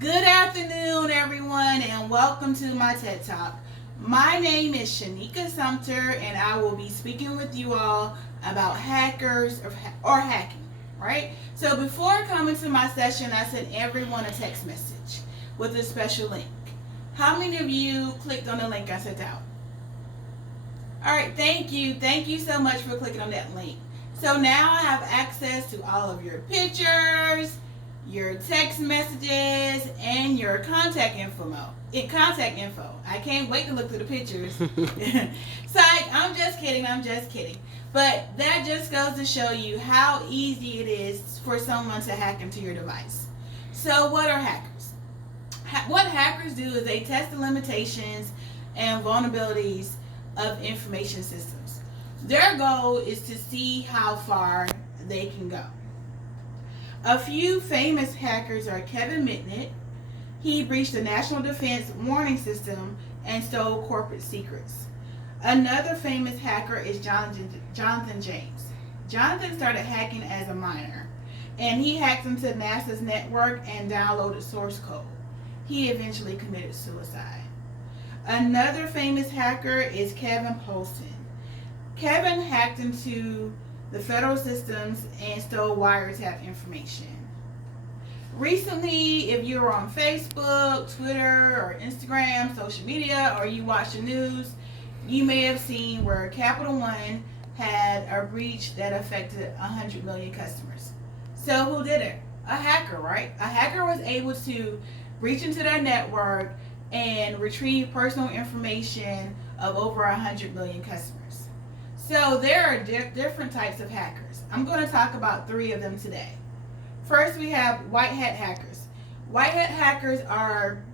Good afternoon, everyone, and welcome to my TED Talk. My name is Shanika Sumter, and I will be speaking with you all about hackers or hacking, right? So before coming to my session, I sent everyone a text message with a special link. How many of you clicked on the link I sent out? All right, thank you. Thank you so much for clicking on that link. So now I have access to all of your pictures, your text messages, and your contact info. I can't wait to look through the pictures. Psych, I'm just kidding. But that just goes to show you how easy it is for someone to hack into your device. So what are hackers? What hackers do is they test the limitations and vulnerabilities of information systems. Their goal is to see how far they can go. A few famous hackers are Kevin Mitnick. He breached the National Defense Warning System and stole corporate secrets. Another famous hacker is Jonathan James. Jonathan started hacking as a minor, and he hacked into NASA's network and downloaded source code. He eventually committed suicide. Another famous hacker is Kevin Polson. Kevin hacked into the federal systems and stole wiretap information. Recently, if you were on Facebook, Twitter, or Instagram, social media, or you watch the news, you may have seen where Capital One had a breach that affected 100 million customers. So who did it? A hacker, right? A hacker was able to breach into their network and retrieve personal information of over 100 million customers. So there are different types of hackers. I'm going to talk about 3 of them today. First, we have white hat hackers. White hat hackers are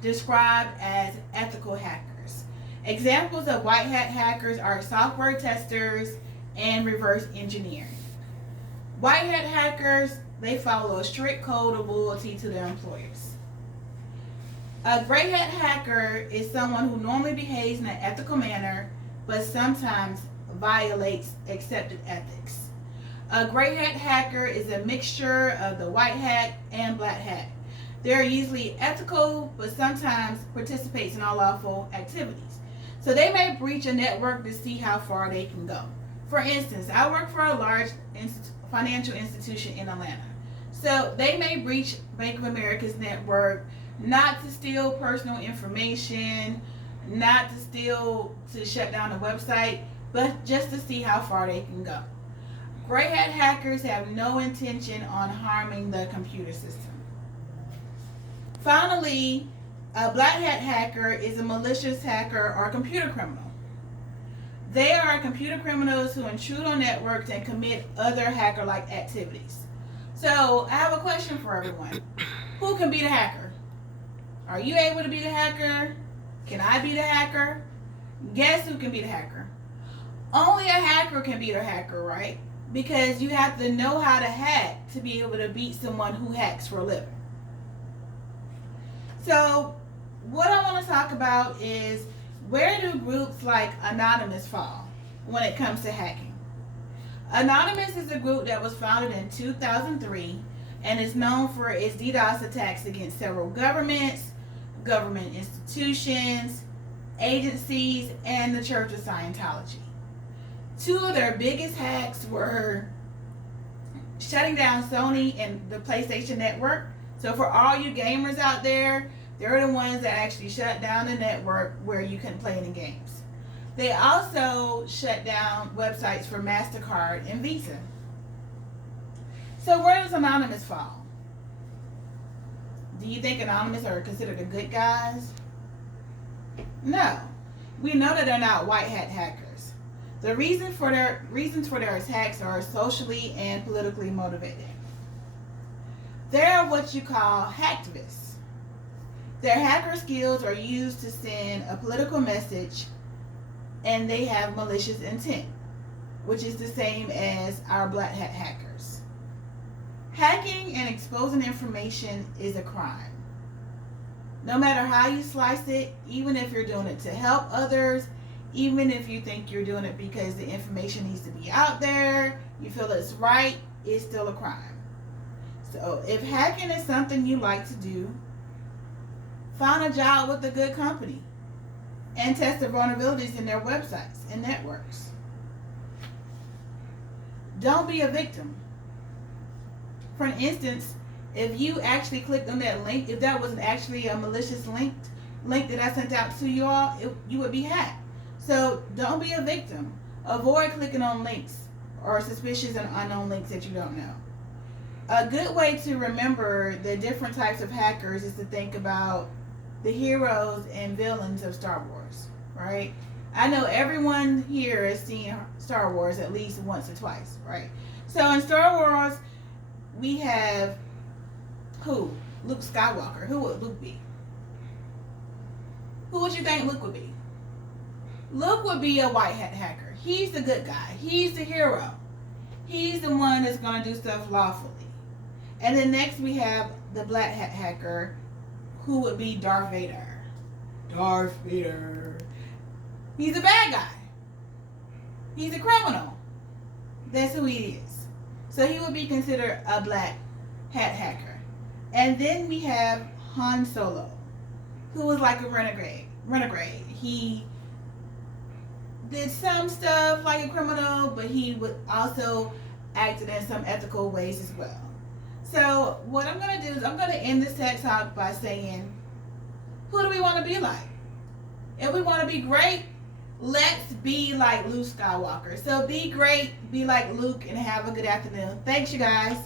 described as ethical hackers. Examples of white hat hackers are software testers and reverse engineering. White hat hackers, they follow a strict code of loyalty to their employers. A gray hat hacker is someone who normally behaves in an ethical manner, but sometimes violates accepted ethics. A gray hat hacker is a mixture of the white hat and black hat. They're usually ethical, but sometimes participates in unlawful activities. So they may breach a network to see how far they can go. For instance, I work for a large financial institution in Atlanta. So they may breach Bank of America's network, not to steal personal information, not to shut down the website, but just to see how far they can go. Gray hat hackers have no intention on harming the computer system. Finally, a black hat hacker is a malicious hacker or computer criminal. They are computer criminals who intrude on networks and commit other hacker-like activities. So I have a question for everyone. Who can be the hacker? Are you able to be the hacker? Can I be the hacker? Guess who can be the hacker? Only a hacker can be the hacker, right? Because you have to know how to hack to be able to beat someone who hacks for a living. So what I want to talk about is, where do groups like Anonymous fall when it comes to hacking? Anonymous is a group that was founded in 2003 and is known for its DDoS attacks against several governments, government institutions, agencies, and the Church of Scientology. 2 of their biggest hacks were shutting down Sony and the PlayStation Network. So for all you gamers out there, they're the ones that actually shut down the network where you couldn't play any games. They also shut down websites for MasterCard and Visa. So where does Anonymous fall? Do you think Anonymous are considered the good guys? No. We know that they're not white hat hackers. The reasons for their attacks are socially and politically motivated. They're what you call hacktivists. Their hacker skills are used to send a political message, and they have malicious intent, which is the same as our black hat hackers. Hacking and exposing information is a crime. No matter how you slice it, even if you're doing it to help others, even if you think you're doing it because the information needs to be out there, you feel it's right, it's still a crime. So if hacking is something you like to do, Find a job with a good company and test the vulnerabilities in their websites and networks. Don't be a victim. For instance, if you actually clicked on that link, if that was actually a malicious link that I sent out to you all, you would be hacked. So don't be a victim. Avoid clicking on links or suspicious and unknown links that you don't know. A good way to remember the different types of hackers is to think about the heroes and villains of Star Wars, right? I know everyone here has seen Star Wars at least once or twice, right? So in Star Wars, we have who? Luke Skywalker. Who would Luke be? Who would you think Luke would be? Luke would be a white hat hacker. He's the good guy. He's the hero. He's the one that's going to do stuff lawfully. And then next we have the black hat hacker, who would be Darth Vader. Darth Vader. He's a bad guy. He's a criminal. That's who he is. So he would be considered a black hat hacker. And then we have Han Solo, who was like a renegade. He did some stuff like a criminal, but he would also acted in some ethical ways as well. So what I'm going to do is I'm going to end this TED Talk by saying, who do we want to be like? If we want to be great, let's be like Luke Skywalker. So be great, be like Luke, and have a good afternoon. Thanks, you guys.